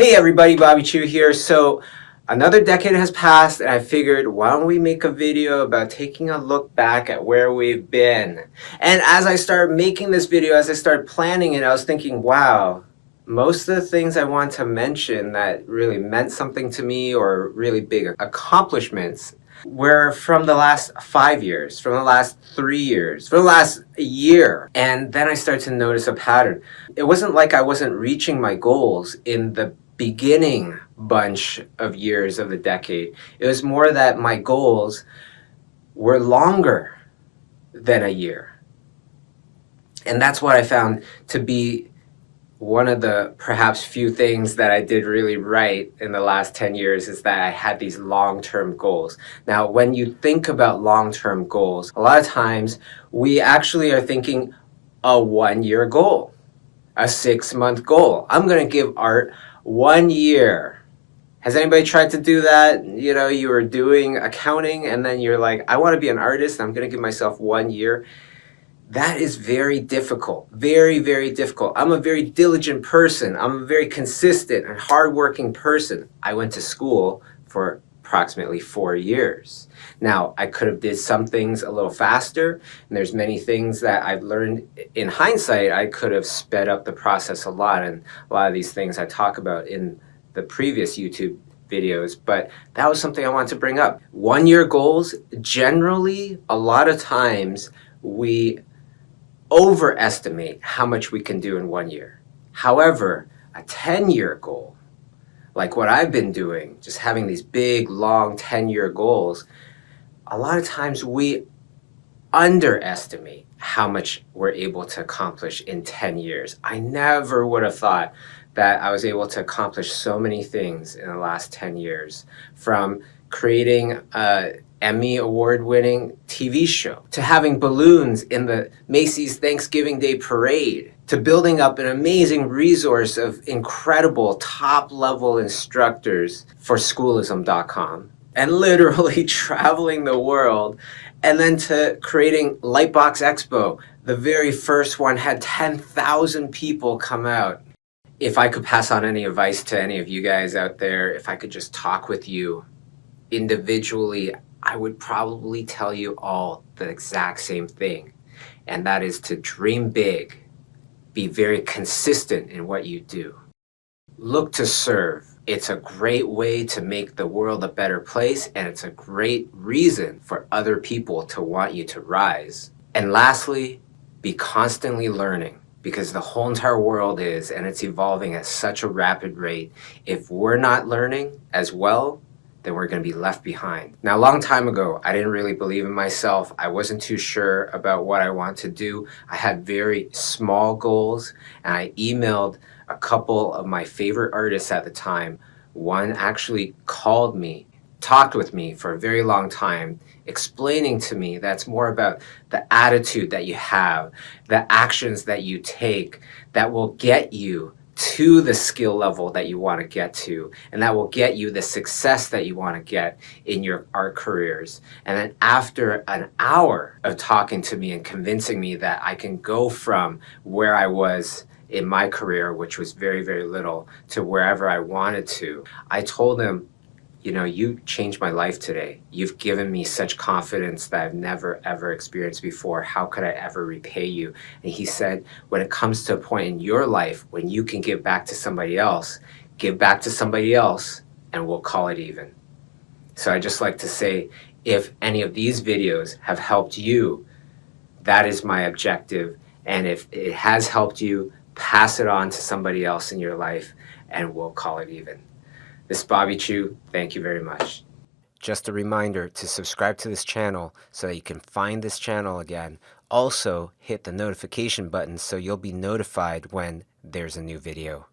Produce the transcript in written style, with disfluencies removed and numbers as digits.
Hey everybody, Bobby Chu here. So another decade has passed and I figured why don't we make a video about taking a look back at where we've been. And as I started making this video, as I started planning it, I was thinking, wow, most of the things I want to mention that really meant something to me or really big accomplishments were from the last 5 years, from the last 3 years, from the last year. And then I started to notice a pattern. It wasn't like I wasn't reaching my goals in the beginning bunch of years of the decade. It was more that my goals were longer than a year. And that's what I found to be one of the perhaps few things that I did really right in the last 10 years is that I had these long-term goals. Now, when you think about long-term goals, a lot of times we actually are thinking a 1-year goal, a 6-month goal. I'm going to give art 1 year. Has anybody tried to do that? You know, you were doing accounting and then you're like, I want to be an artist. I'm going to give myself 1 year. That is very difficult, very, very difficult. I'm a very diligent person. I'm a very consistent and hardworking person. I went to school for approximately 4 years. Now, I could have did some things a little faster, and there's many things that I've learned in hindsight. I could have sped up the process a lot, and a lot of these things I talk about in the previous YouTube videos, but that was something I wanted to bring up. 1 year goals, generally, a lot of times we overestimate how much we can do in 1 year. However, a 10-year goal, like what I've been doing, just having these big, long 10-year goals, a lot of times we underestimate how much we're able to accomplish in 10 years. I never would have thought that I was able to accomplish so many things in the last 10 years, from creating a Emmy award-winning TV show, to having balloons in the Macy's Thanksgiving Day Parade, to building up an amazing resource of incredible top-level instructors for Schoolism.com, and literally traveling the world, and then to creating Lightbox Expo. The very first one had 10,000 people come out. If I could pass on any advice to any of you guys out there, if I could just talk with you individually, I would probably tell you all the exact same thing, and that is to dream big, be very consistent in what you do. Look to serve. It's a great way to make the world a better place, and it's a great reason for other people to want you to rise. And lastly, be constantly learning, because the whole entire world is, and it's evolving at such a rapid rate. If we're not learning as well, then we're going to be left behind. Now, a long time ago, I didn't really believe in myself. I wasn't too sure about what I want to do. I had very small goals, and I emailed a couple of my favorite artists at the time. One actually called me, talked with me for a very long time, explaining to me that's more about the attitude that you have, the actions that you take that will get you to the skill level that you want to get to, and that will get you the success that you want to get in your art careers. And then after an hour of talking to me and convincing me that I can go from where I was in my career, which was very, very little, to wherever I wanted to, I told him, you know, you changed my life today. You've given me such confidence that I've never, ever experienced before. How could I ever repay you? And he said, when it comes to a point in your life when you can give back to somebody else, give back to somebody else, and we'll call it even. So I just like to say, if any of these videos have helped you, that is my objective. And if it has helped you, pass it on to somebody else in your life, and we'll call it even. This is Bobby Chu. Thank you very much. Just a reminder to subscribe to this channel so that you can find this channel again. Also, hit the notification button so you'll be notified when there's a new video.